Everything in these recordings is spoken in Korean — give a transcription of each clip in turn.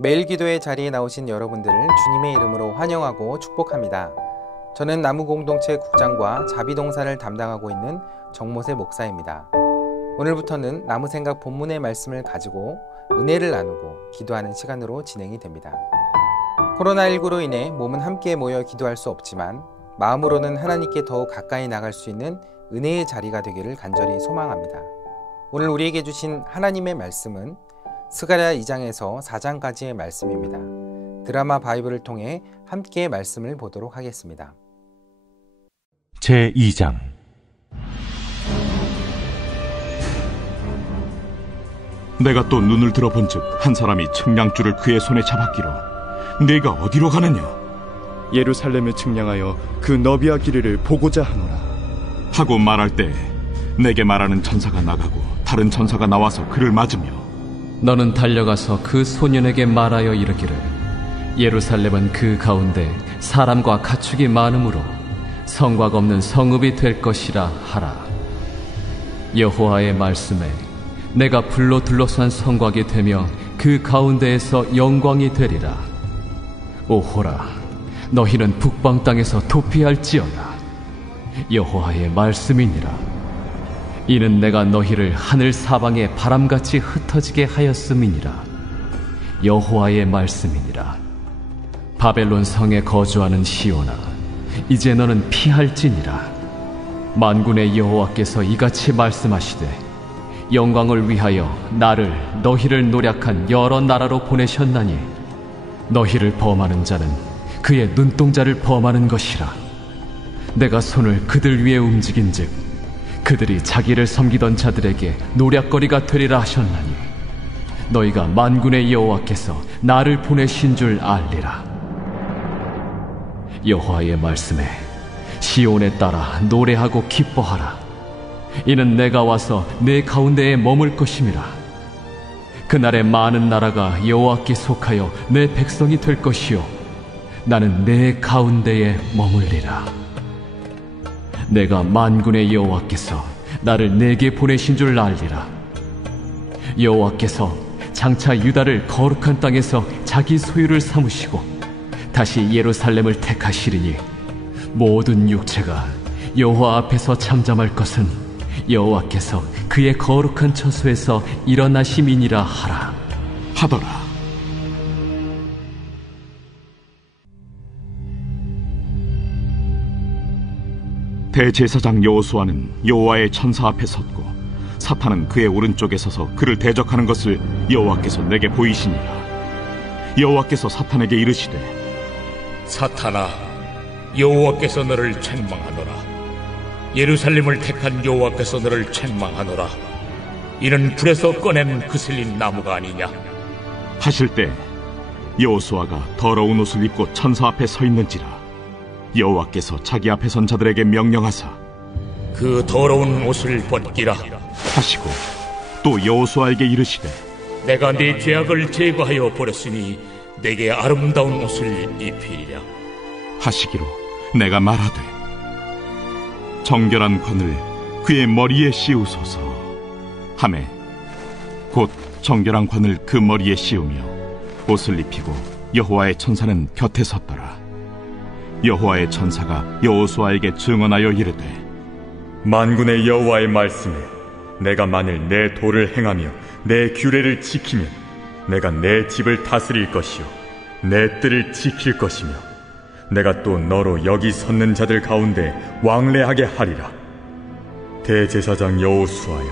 매일 기도의 자리에 나오신 여러분들을 주님의 이름으로 환영하고 축복합니다. 저는 나무공동체 국장과 자비동사를 담당하고 있는 정모세 목사입니다. 오늘부터는 나무생각 본문의 말씀을 가지고 은혜를 나누고 기도하는 시간으로 진행이 됩니다. 코로나19로 인해 몸은 함께 모여 기도할 수 없지만 마음으로는 하나님께 더욱 가까이 나갈 수 있는 은혜의 자리가 되기를 간절히 소망합니다. 오늘 우리에게 주신 하나님의 말씀은 스가랴 2장에서 4장까지의 말씀입니다. 드라마 바이블을 통해 함께 말씀을 보도록 하겠습니다. 제2장. 내가 또 눈을 들어본즉 한 사람이 측량줄을 그의 손에 잡았기로 네가 어디로 가느냐? 예루살렘을 측량하여 그 너비와 길이를 보고자 하노라 하고 말할 때 내게 말하는 천사가 나가고 다른 천사가 나와서 그를 맞으며 너는 달려가서 그 소년에게 말하여 이르기를 예루살렘은 그 가운데 사람과 가축이 많으므로 성곽 없는 성읍이 될 것이라 하라. 여호와의 말씀에 내가 불로 둘러싼 성곽이 되며 그 가운데에서 영광이 되리라. 오호라, 너희는 북방 땅에서 도피할지어다. 여호와의 말씀이니라. 이는 내가 너희를 하늘 사방에 바람같이 흩어지게 하였음이니라. 여호와의 말씀이니라. 바벨론 성에 거주하는 시온아, 이제 너는 피할지니라. 만군의 여호와께서 이같이 말씀하시되 영광을 위하여 너희를 노략한 여러 나라로 보내셨나니 너희를 범하는 자는 그의 눈동자를 범하는 것이라. 내가 손을 그들 위에 움직인즉 그들이 자기를 섬기던 자들에게 노략거리가 되리라 하셨나니 너희가 만군의 여호와께서 나를 보내신 줄 알리라. 여호와의 말씀에 시온에 따라 노래하고 기뻐하라. 이는 내가 와서 내 가운데에 머물 것임이라. 그날에 많은 나라가 여호와께 속하여 내 백성이 될 것이요 나는 내 가운데에 머물리라. 내가 만군의 여호와께서 나를 내게 보내신 줄 알리라. 여호와께서 장차 유다를 거룩한 땅에서 자기 소유를 삼으시고 다시 예루살렘을 택하시리니 모든 육체가 여호와 앞에서 잠잠할 것은 여호와께서 그의 거룩한 처소에서 일어나심이니라 하더라. 대제사장 여호수아는 여호와의 천사 앞에 섰고 사탄은 그의 오른쪽에 서서 그를 대적하는 것을 여호와께서 내게 보이시니라. 여호와께서 사탄에게 이르시되 사탄아, 여호와께서 너를 책망하노라. 예루살렘을 택한 여호와께서 너를 책망하노라. 이는 불에서 꺼낸 그슬린 나무가 아니냐 하실 때 여호수아가 더러운 옷을 입고 천사 앞에 서 있는지라. 여호와께서 자기 앞에 선 자들에게 명령하사 그 더러운 옷을 벗기라 하시고 또 여호수아에게 이르시되 내가 네 죄악을 제거하여 버렸으니 내게 아름다운 옷을 입히리라 하시기로 내가 말하되 정결한 관을 그의 머리에 씌우소서 하매 곧 정결한 관을 그 머리에 씌우며 옷을 입히고 여호와의 천사는 곁에 섰더라. 여호와의 천사가 여호수아에게 증언하여 이르되 만군의 여호와의 말씀에 내가 만일 내 도를 행하며 내 규례를 지키면 내가 내 집을 다스릴 것이요 내 뜰을 지킬 것이며 내가 또 너로 여기 섰는 자들 가운데 왕래하게 하리라. 대제사장 여호수아야,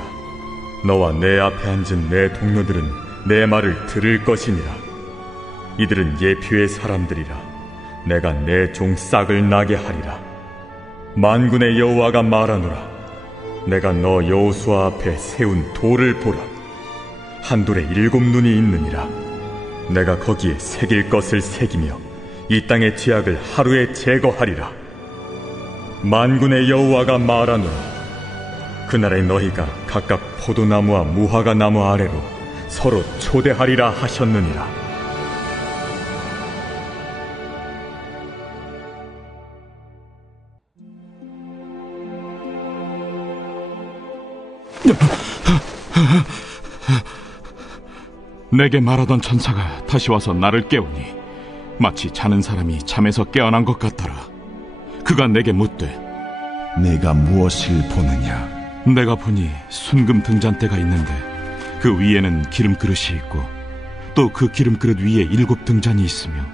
너와 내 앞에 앉은 내 동료들은 내 말을 들을 것이니라. 이들은 예표의 사람들이라. 내가 내 종 싹을 나게 하리라. 만군의 여호와가 말하노라. 내가 너 여호수아 앞에 세운 돌을 보라. 한 돌에 7 눈이 있느니라. 내가 거기에 새길 것을 새기며 이 땅의 죄악을 하루에 제거하리라. 만군의 여호와가 말하노라. 그날에 너희가 각각 포도나무와 무화과 나무 아래로 서로 초대하리라 하셨느니라. 내게 말하던 천사가 다시 와서 나를 깨우니 마치 자는 사람이 잠에서 깨어난 것 같더라. 그가 내게 묻되 내가 무엇을 보느냐? 내가 보니 순금 등잔대가 있는데 그 위에는 기름 그릇이 있고 또 그 기름 그릇 위에 7 등잔이 있으며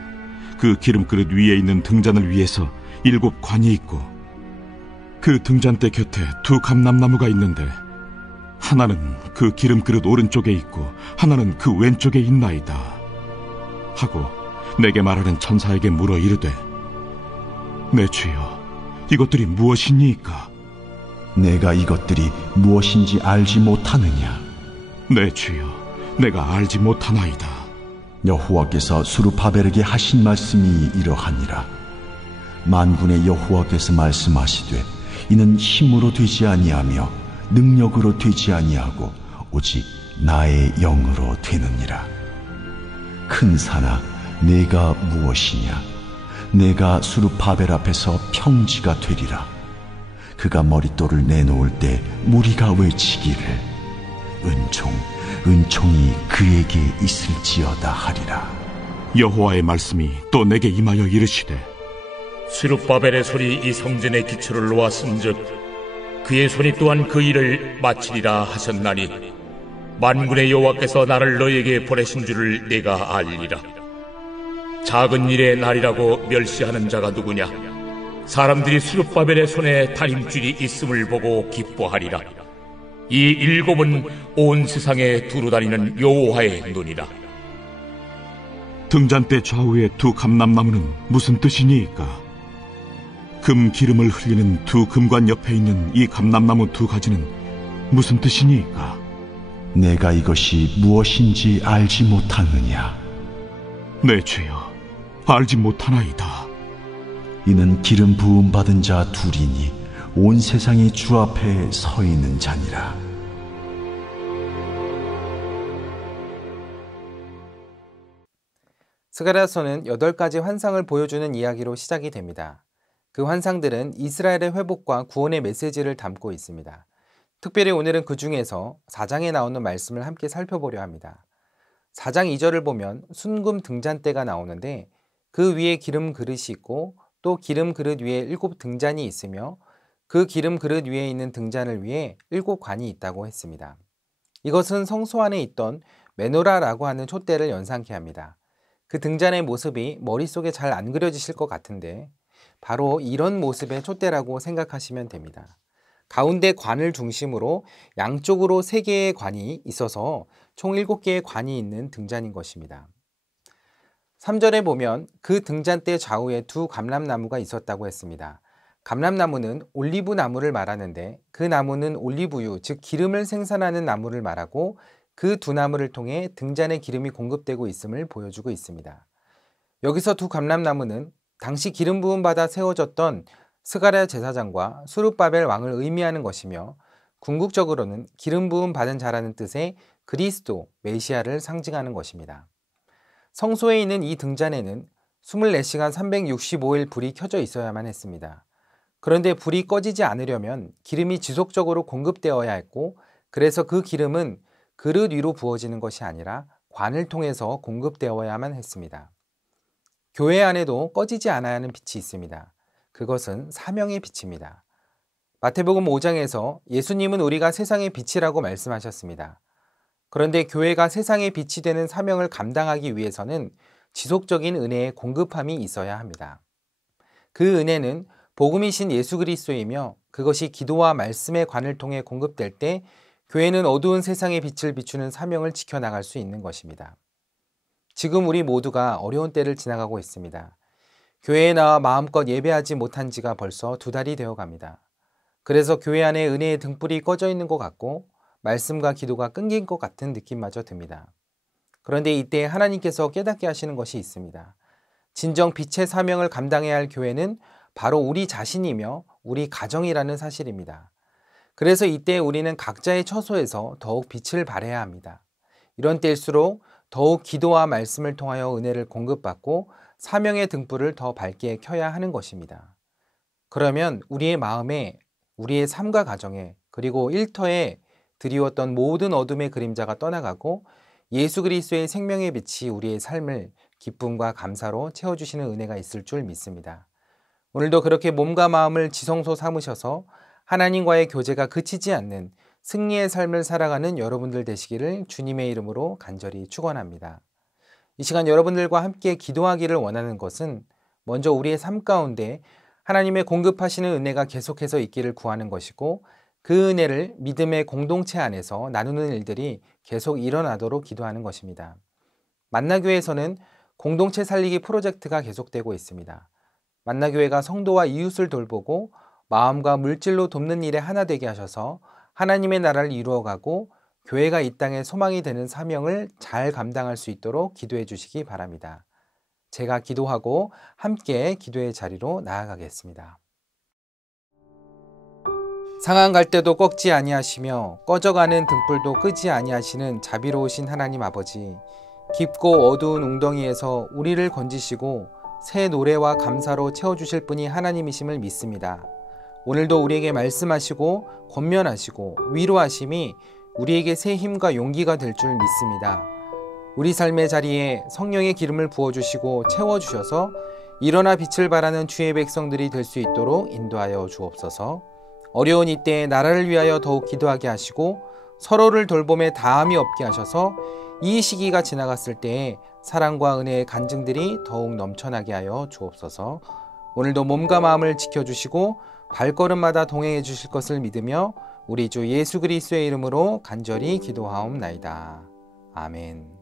그 기름 그릇 위에 있는 등잔을 위해서 7 관이 있고 그 등잔대 곁에 2 감람나무가 있는데 하나는 그 기름 그릇 오른쪽에 있고 하나는 그 왼쪽에 있나이다 하고 내게 말하는 천사에게 물어 이르되 내 주여 이것들이 무엇이니이까? 내가 이것들이 무엇인지 알지 못하느냐? 내 주여 내가 알지 못하나이다. 여호와께서 수르바벨에게 하신 말씀이 이러하니라. 만군의 여호와께서 말씀하시되 이는 힘으로 되지 아니하며 능력으로 되지 아니하고 오직 나의 영으로 되느니라. 큰 산아 내가 무엇이냐? 내가 수르바벨 앞에서 평지가 되리라. 그가 머릿돌을 내놓을 때 무리가 외치기를 은총이 그에게 있을지어다 하리라. 여호와의 말씀이 또 내게 임하여 이르시되 스룹바벨의 손이 이 성전의 기초를 놓았은즉 그의 손이 또한 그 일을 마치리라 하셨나니 만군의 여호와께서 나를 너에게 보내신 줄을 내가 알리라. 작은 일의 날이라고 멸시하는 자가 누구냐? 사람들이 스룹바벨의 손에 다림줄이 있음을 보고 기뻐하리라. 이 7은 온 세상에 두루 다니는 여호와의 눈이라. 등잔대 좌우의 2 감람나무는 무슨 뜻이니이까? 금 기름을 흘리는 2 금관 옆에 있는 이 감람나무 2 가지는 무슨 뜻이니이까? 내가 이것이 무엇인지 알지 못하느냐? 내 주여 알지 못하나이다. 이는 기름 부음 받은 자 2이니 온 세상이 주 앞에 서 있는 자니라. 스가랴서는 8가지 환상을 보여주는 이야기로 시작이 됩니다. 그 환상들은 이스라엘의 회복과 구원의 메시지를 담고 있습니다. 특별히 오늘은 그 중에서 4장에 나오는 말씀을 함께 살펴보려 합니다. 4장 2절을 보면 순금 등잔대가 나오는데 그 위에 기름 그릇이 있고 또 기름 그릇 위에 7 등잔이 있으며 그 기름 그릇 위에 있는 등잔을 위해 7 관이 있다고 했습니다. 이것은 성소 안에 있던 메노라라고 하는 촛대를 연상케 합니다. 그 등잔의 모습이 머릿속에 잘 안 그려지실 것 같은데 바로 이런 모습의 촛대라고 생각하시면 됩니다. 가운데 관을 중심으로 양쪽으로 3개의 관이 있어서 총 7개의 관이 있는 등잔인 것입니다. 3절에 보면 그 등잔대 좌우에 2 감람나무가 있었다고 했습니다. 감람나무는 올리브 나무를 말하는데 그 나무는 올리브유, 즉 기름을 생산하는 나무를 말하고 그 2 나무를 통해 등잔에 기름이 공급되고 있음을 보여주고 있습니다. 여기서 2 감람나무는 당시 기름 부음 받아 세워졌던 스가랴 제사장과 수룹바벨 왕을 의미하는 것이며 궁극적으로는 기름 부음 받은 자라는 뜻의 그리스도, 메시아를 상징하는 것입니다. 성소에 있는 이 등잔에는 24시간 365일 불이 켜져 있어야만 했습니다. 그런데 불이 꺼지지 않으려면 기름이 지속적으로 공급되어야 했고 그래서 그 기름은 그릇 위로 부어지는 것이 아니라 관을 통해서 공급되어야만 했습니다. 교회 안에도 꺼지지 않아야 하는 빛이 있습니다. 그것은 사명의 빛입니다. 마태복음 5장에서 예수님은 우리가 세상의 빛이라고 말씀하셨습니다. 그런데 교회가 세상의 빛이 되는 사명을 감당하기 위해서는 지속적인 은혜의 공급함이 있어야 합니다. 그 은혜는 복음이신 예수 그리스도이며 그것이 기도와 말씀의 관을 통해 공급될 때 교회는 어두운 세상의 빛을 비추는 사명을 지켜나갈 수 있는 것입니다. 지금 우리 모두가 어려운 때를 지나가고 있습니다. 교회에 나와 마음껏 예배하지 못한 지가 벌써 2달이 되어 갑니다. 그래서 교회 안에 은혜의 등불이 꺼져 있는 것 같고 말씀과 기도가 끊긴 것 같은 느낌마저 듭니다. 그런데 이때 하나님께서 깨닫게 하시는 것이 있습니다. 진정 빛의 사명을 감당해야 할 교회는 바로 우리 자신이며 우리 가정이라는 사실입니다. 그래서 이때 우리는 각자의 처소에서 더욱 빛을 발해야 합니다. 이런 때일수록 더욱 기도와 말씀을 통하여 은혜를 공급받고 사명의 등불을 더 밝게 켜야 하는 것입니다. 그러면 우리의 마음에, 우리의 삶과 가정에, 그리고 일터에 드리웠던 모든 어둠의 그림자가 떠나가고 예수 그리스도의 생명의 빛이 우리의 삶을 기쁨과 감사로 채워주시는 은혜가 있을 줄 믿습니다. 오늘도 그렇게 몸과 마음을 지성소 삼으셔서 하나님과의 교제가 그치지 않는 승리의 삶을 살아가는 여러분들 되시기를 주님의 이름으로 간절히 축원합니다. 이 시간 여러분들과 함께 기도하기를 원하는 것은 먼저 우리의 삶 가운데 하나님의 공급하시는 은혜가 계속해서 있기를 구하는 것이고, 그 은혜를 믿음의 공동체 안에서 나누는 일들이 계속 일어나도록 기도하는 것입니다. 만나교회에서는 공동체 살리기 프로젝트가 계속되고 있습니다. 만나교회가 성도와 이웃을 돌보고 마음과 물질로 돕는 일에 하나 되게 하셔서 하나님의 나라를 이루어가고 교회가 이 땅에 소망이 되는 사명을 잘 감당할 수 있도록 기도해 주시기 바랍니다. 제가 기도하고 함께 기도의 자리로 나아가겠습니다. 상한 갈대도 꺾지 아니하시며 꺼져가는 등불도 끄지 아니하시는 자비로우신 하나님 아버지, 깊고 어두운 웅덩이에서 우리를 건지시고 새 노래와 감사로 채워주실 분이 하나님이심을 믿습니다. 오늘도 우리에게 말씀하시고 권면하시고 위로하심이 우리에게 새 힘과 용기가 될 줄 믿습니다. 우리 삶의 자리에 성령의 기름을 부어주시고 채워주셔서 일어나 빛을 발하는 주의 백성들이 될 수 있도록 인도하여 주옵소서. 어려운 이때에 나라를 위하여 더욱 기도하게 하시고 서로를 돌봄에 다함이 없게 하셔서 이 시기가 지나갔을 때에 사랑과 은혜의 간증들이 더욱 넘쳐나게 하여 주옵소서. 오늘도 몸과 마음을 지켜주시고 발걸음마다 동행해 주실 것을 믿으며 우리 주 예수 그리스도의 이름으로 간절히 기도하옵나이다. 아멘.